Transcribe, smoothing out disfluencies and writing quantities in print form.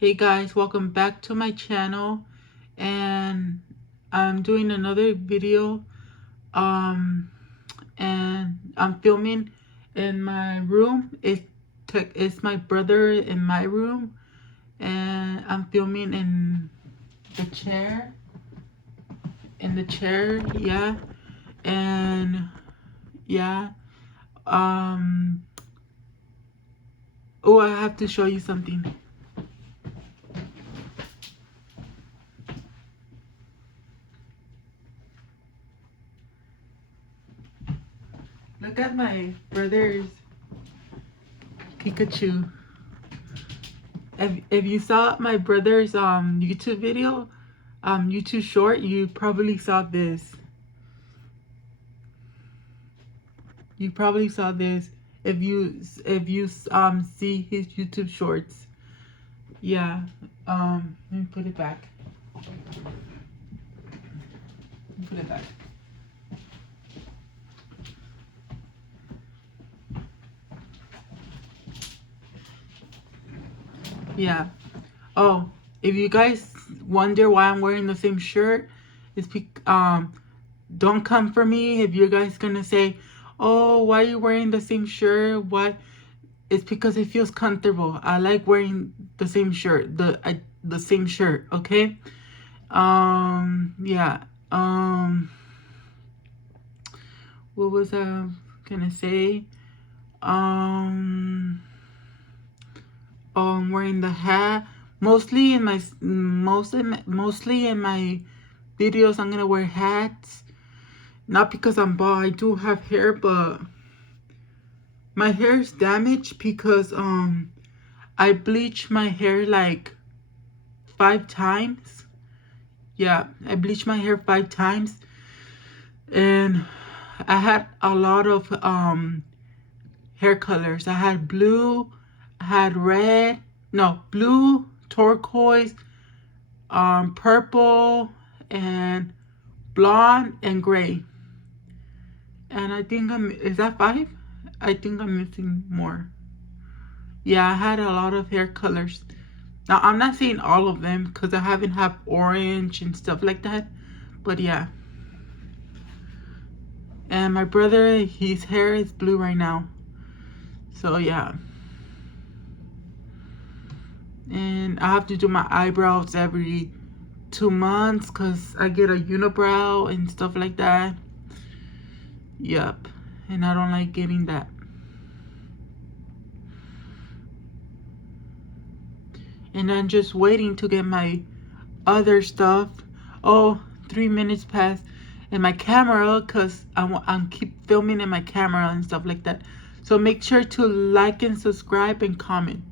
Hey guys, welcome back to my channel, and I'm doing another video and I'm filming in my room. It's my brother in my room, and I'm filming the chair yeah. And yeah, oh, I have to show you something. Look at my brother's Pikachu. If you saw my brother's YouTube video, YouTube short, you probably saw this. You probably saw this if you see his YouTube shorts. Yeah. Let me put it back. Put it back. Yeah. Oh, if you guys wonder why I'm wearing the same shirt, it's don't come for me if you guys gonna say, oh, why are you wearing the same shirt? Why? It's because it feels comfortable. I like wearing the same shirt, the same shirt. Okay. Yeah. What was I gonna say? Wearing the hat. Mostly in my videos, I'm gonna wear hats. Not because I'm bald. I do have hair, but my hair is damaged because I bleached my hair like 5 times. Yeah, I bleached my hair 5 times, and I had a lot of hair colors. I had blue, I had red, no, blue, turquoise, purple, and blonde and gray. And I think is that 5? I think I'm missing more. Yeah, I had a lot of hair colors. Now, I'm not saying all of them because I haven't had orange and stuff like that. But yeah. And my brother, his hair is blue right now. So yeah. And I have to do my eyebrows every 2 months because I get a unibrow and stuff like that. Yep. And I don't like getting that. And I'm just waiting to get my other stuff. Oh, 3 minutes passed. And my camera, because I'm keep filming in my camera and stuff like that. So make sure to like and subscribe and comment.